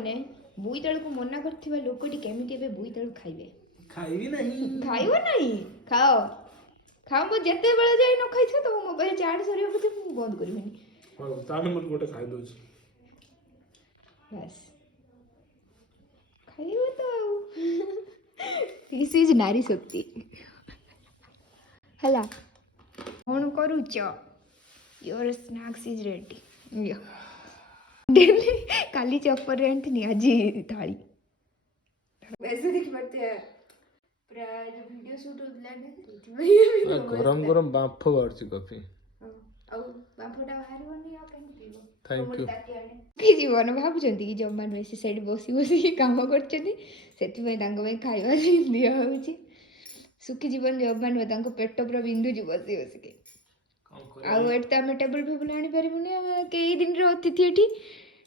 मैंने बोईतालू को मना करथिबा लोकटी केमिति एबे बोईतालू खाइबे खाइबी नहीं खाइबो नहीं खाओ खाओ मो जेते बेले जाई न खाइथो तो मोबाइल चार्ज सरियो पते मु बंद करबिनी हां ताने मत गोटे खाइ दोछ बस खाइबो तो दिस इज नारी शक्ति हला कोन करूच योर स्नैक्स इज रेडी यो डेली काली चप्पर रेंट नहीं आज थाली वैसे देख पड़ते हैं पूरा जो वीडियो शूट होता है गरम गरम बाफ बारची कॉफी ଆଉ ବାମ୍ଫଟା ବାହାରିବନି ଆଉ କେମିତି ପିଇବ थैंक यू କି ଜୀବନ ଭାବୁଛନ୍ତି କି ଜମାରୁ ଏସି ସାଇଡ୍ ବସି ବସିକି କାମ କରୁଛନ୍ତି ସେଥିପାଇଁ ତାଙ୍କ ପାଇଁ ଖାଇବା ଦିଆ ହେଉଛି ଶୁଖି ଜୀବନ ଜମା ନୁହେଁ ତାଙ୍କ ପେଟ ପୁରା ବିନ୍ଧୁଛି ବସି ବସିକି ଆଉ ଏଠି ତ ଆମେ ଟେବୁଲ୍ ଫେବୁଲ୍ ଆଣିପାରିବୁନି ଆମେ କେଇ ଦିନର ଅତିଥି ଏଠି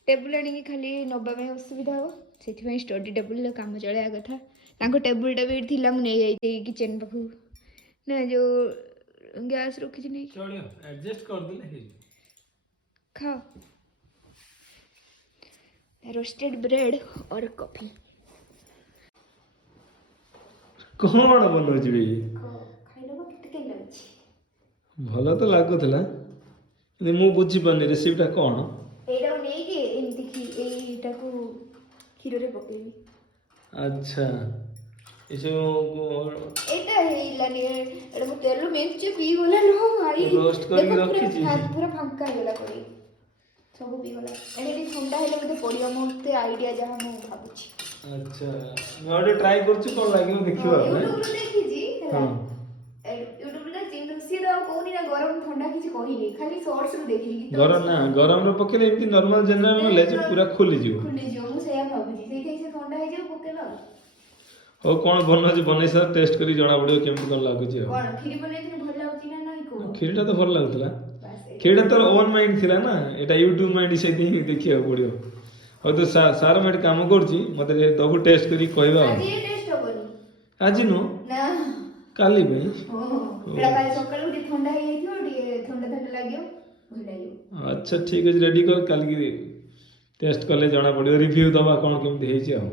ଟେବୁଲ୍ ଆଣିକି ଖାଲି ନେବା ପାଇଁ ଅସୁବିଧା ହେବ ସେଥିପାଇଁ ଷ୍ଟଡି ଟେବୁଲ୍ରେ କାମ ଚଳାଇବା କଥା ତାଙ୍କ ଟେବୁଲ୍ଟା ବି ଏଠି ଥିଲା ମୁଁ ନେଇଯାଇଛି କିଚେନ୍ ପାଖକୁ ନା ଯେଉଁ ଗ୍ୟାସ୍ ରଖିଛି ନେଇକି ଚଳିବ ଆଡଜଷ୍ଟ କରିଦେଲେ ହେଇଯିବ खाओ रोस्टेड ब्रेड और कॉफी कौन बनौछि बे खाइलो केते के लागछि भलो तो लागुतला मु बुझी पानी रेसिपीटा कौन एटा नै के एमति की एटा को खीर रे पकेबी अच्छा इसे एटा हेलानी एटा को तेल मेंचे पी गोला लो भाई रोस्ट करके रखी छी पूरा फांका गेला करी सब पी गोला एडी ठंडा हेले मते पडियो मते आईडिया जहा मु भाबुची अच्छा मैं ओडे ट्राई करछु कोन लागियो देखिबा यूट्यूब रे देखि जी हां यूट्यूब रे चिंदुसी दा कोनी ना गरम ठंडा किछि कहि नै खाली शॉर्ट्स रे देखि गरम रे पकेले एमती नॉर्मल जनरल ले जे पूरा खुली जिवो मु सेया भाबुची सेई से ठंडा हे जे पकेला हो कोन बनौछि बनै सर टेस्ट करी जणा पड़ियो केमती कोन लागुछि कोन खीर बनै भल लागुछि ना नै को खीरटा तो भल लागुतला खीरटा तो ओन माइंड थिला ना एटा यूट्यूब माइंड से दी देखिया पड़ियो हो तो सार में काम करछि मते दबु टेस्ट करी कहबा आज ये टेस्ट होबनी आज नो ना काली भाई हो एटा काली सकाळ उठी ठंडा हे जाइथियो ठंडा लागियो भल लागियो अच्छा ठीक है रेडी कर काली टेस्ट करले जणा पड़ियो रिव्यू दबा कोन केमती हेछि आ